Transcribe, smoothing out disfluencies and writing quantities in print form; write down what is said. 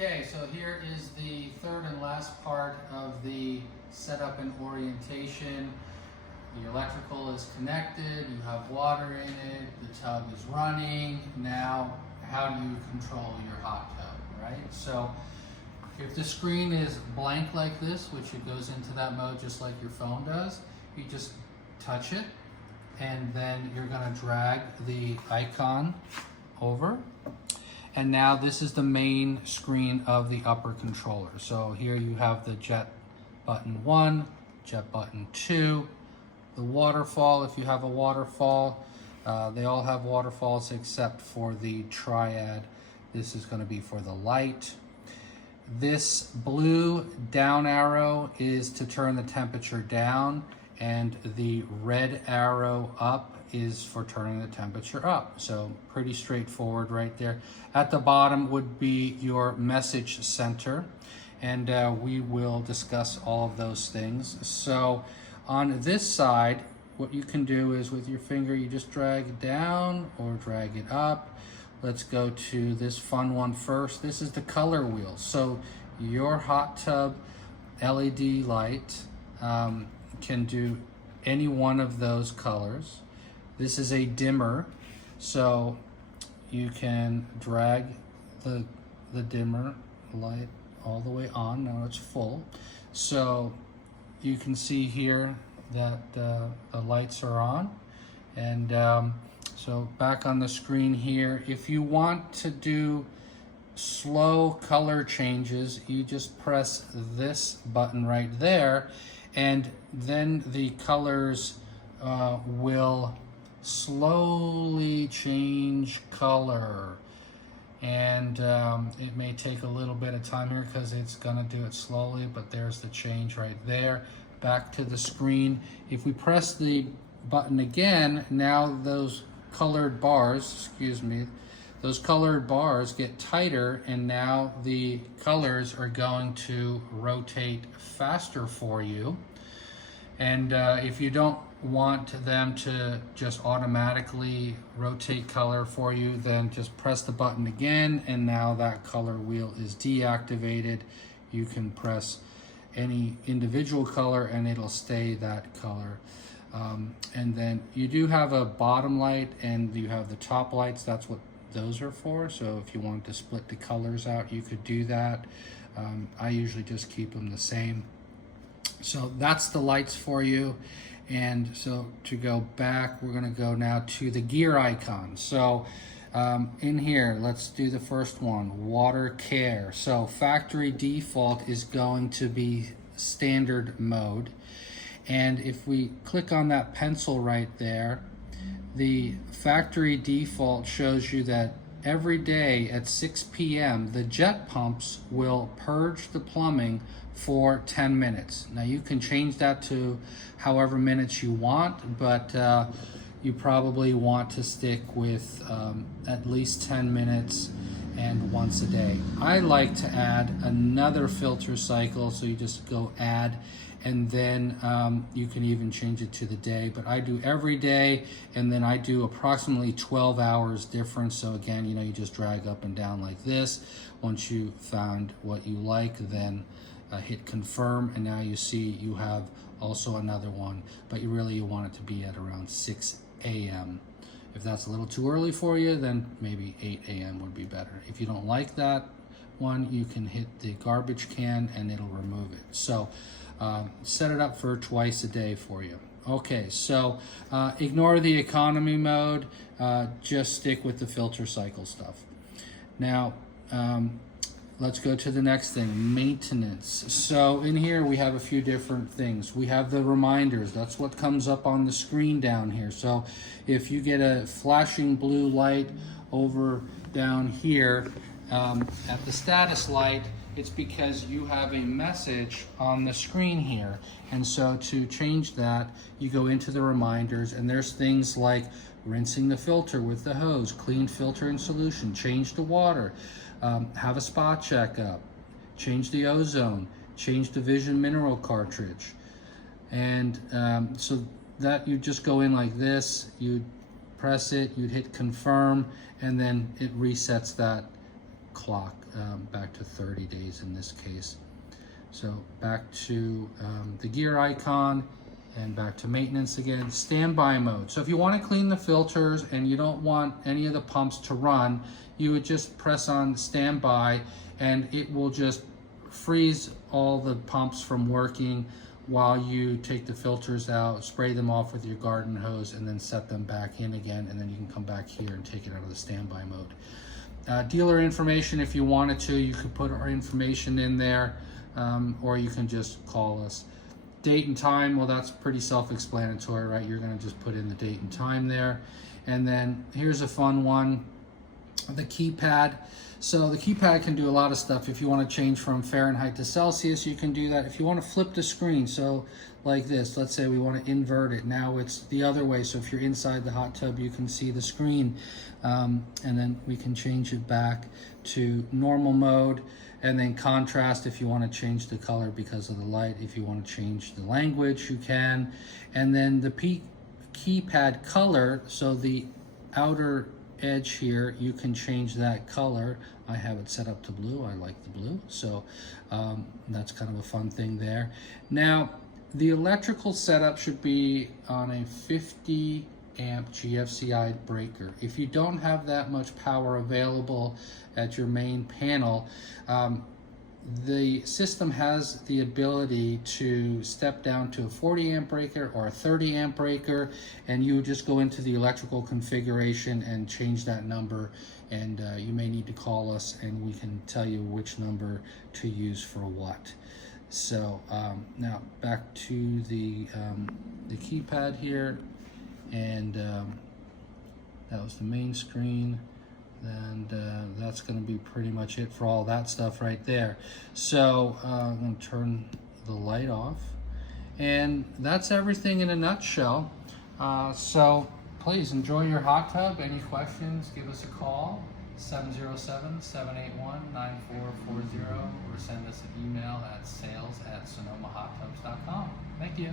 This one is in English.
Okay, so here is the third and last part of the setup and orientation. The electrical is connected, you have water in it, the tub is running. Now, how do you control your hot tub, right? So, if the screen is blank like this, which it goes into that mode just like your phone does, you just touch it, and then you're gonna drag the icon over. And now this is the main screen of the upper controller. So here you have the jet button 1, jet button 2, the waterfall if you have a waterfall. They all have waterfalls except for the triad. This is going to be for the light. This blue down arrow is to turn the temperature down, and the red arrow up is for turning the temperature up. So pretty straightforward right there. At the bottom would be your message center, and we will discuss all of those things. So on this side, what you can do is with your finger, you just drag it down or drag it up. Let's go to this fun one first. This is the color wheel. So your hot tub LED light can do any one of those colors. This is a dimmer, so you can drag the dimmer light all the way on. Now it's full. So you can see here that the lights are on. And so back on the screen here, if you want to do slow color changes, you just press this button right there, and then the colors will slowly change color. And it may take a little bit of time here because it's gonna do it slowly, but there's the change right there. Back to the screen. If we press the button again, now those colored bars, those colored bars get tighter, and now the colors are going to rotate faster for you. And if you don't want them to just automatically rotate color for you, then just press the button again, and now that color wheel is deactivated. You can press any individual color and it'll stay that color. And then you do have a bottom light and you have the top lights. That's what those are for. So if you want to split the colors out, you could do that. I usually just keep them the same. So that's the lights for you. And so to go back, we're gonna go now to the gear icon. So in here, let's do the first one, water care. So factory default is going to be standard mode. And if we click on that pencil right there, the factory default shows you that every day at 6 p.m., the jet pumps will purge the plumbing for 10 minutes. Now you can change that to however minutes you want, but you probably want to stick with at least 10 minutes and once a day. I like to add another filter cycle, so you just go add, and then you can even change it to the day, but I do every day, and then I do approximately 12 hours difference. So again, you just drag up and down like this. Once you found what you like, then hit confirm, and now you see you have also another one, but you want it to be at around 6 a.m. If that's a little too early for you, then maybe 8 a.m. would be better. If you don't like that one, you can hit the garbage can and it'll remove it. So set it up for twice a day for you. Okay, so ignore the economy mode, just stick with the filter cycle stuff. Now, let's go to the next thing, maintenance. So in here we have a few different things. We have the reminders. That's what comes up on the screen down here. So if you get a flashing blue light over down here at the status light, it's because you have a message on the screen here. And so to change that, you go into the reminders, and there's things like rinsing the filter with the hose, clean filter and solution, change the water, have a spot checkup, change the ozone, change the Vision mineral cartridge. And so that you just go in like this, you press it, you'd hit confirm, and then it resets that clock. back to 30 days in this case. So back to the gear icon and back to maintenance again. Standby mode. So if you want to clean the filters and you don't want any of the pumps to run, you would just press on standby and it will just freeze all the pumps from working while you take the filters out, spray them off with your garden hose, and then set them back in again, and then you can come back here and take it out of the standby mode. Dealer information, if you wanted to, you could put our information in there, or you can just call us. Date and time, well, that's pretty self-explanatory, right? You're gonna just put in the date and time there. And then here's a fun one, the keypad. So the keypad can do a lot of stuff. If you want to change from Fahrenheit to Celsius, you can do that. If you want to flip the screen, so like this, let's say we want to invert it. Now it's the other way. So if you're inside the hot tub, you can see the screen. And then we can change it back to normal mode. And then contrast if you want to change the color because of the light. If you want to change the language, you can. And then the keypad color, so the outer edge here, you can change that color. I have it set up to blue. I like the blue, so that's kind of a fun thing there. Now the electrical setup should be on a 50 amp GFCI breaker. If you don't have that much power available at your main panel, the system has the ability to step down to a 40 amp breaker or a 30 amp breaker, and you just go into the electrical configuration and change that number, and you may need to call us and we can tell you which number to use for what. So now back to the keypad here, and that was the main screen. And that's going to be pretty much it for all that stuff right there. So I'm going to turn the light off, and that's everything in a nutshell. So please enjoy your hot tub. Any questions, give us a call, 707-781-9440, or send us an email at sales@sonomahottubs.com. Thank you.